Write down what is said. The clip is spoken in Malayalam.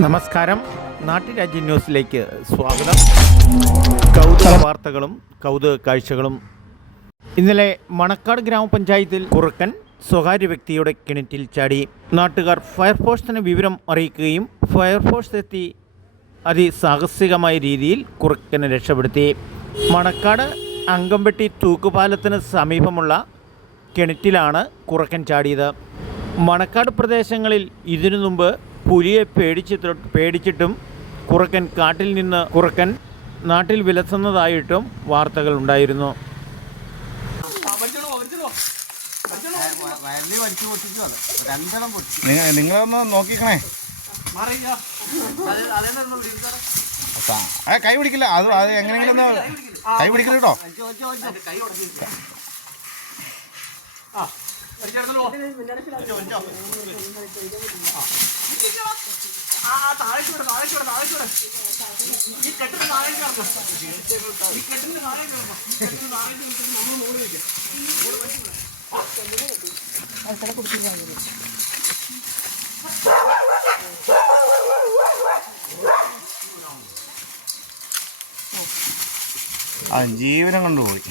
നമസ്കാരം. നാട്ടുരാജ്യ ന്യൂസിലേക്ക് സ്വാഗതം. കൗതുക വാർത്തകളും കൗതുക കാഴ്ചകളും. ഇന്നലെ മണക്കാട് ഗ്രാമപഞ്ചായത്തിൽ കുറുക്കൻ സ്വകാര്യ വ്യക്തിയുടെ കിണറ്റിൽ ചാടി. നാട്ടുകാർ ഫയർഫോഴ്സിന് വിവരം അറിയിക്കുകയും ഫയർഫോഴ്സ് എത്തി അതിസാഹസികമായ രീതിയിൽ കുറുക്കനെ രക്ഷപ്പെടുത്തി. മണക്കാട് അങ്കമ്പട്ടി തൂക്കുപാലത്തിന് സമീപമുള്ള കിണറ്റിലാണ് കുറുക്കൻ ചാടിയത്. മണക്കാട് പ്രദേശങ്ങളിൽ ഇതിനു മുമ്പ് പുലിയെ പേടിച്ചിട്ടും കുറുക്കൻ നാട്ടിൽ വിലസുന്നതായിട്ടും വാർത്തകൾ ഉണ്ടായിരുന്നു. നിങ്ങളൊന്ന് നോക്കിക്കണേ. കൈ പിടിക്കില്ല. അത് എങ്ങനെയെങ്കിലും കൈ പിടിക്കില്ല കേട്ടോ. ജീവനം കൊണ്ടുപോയി.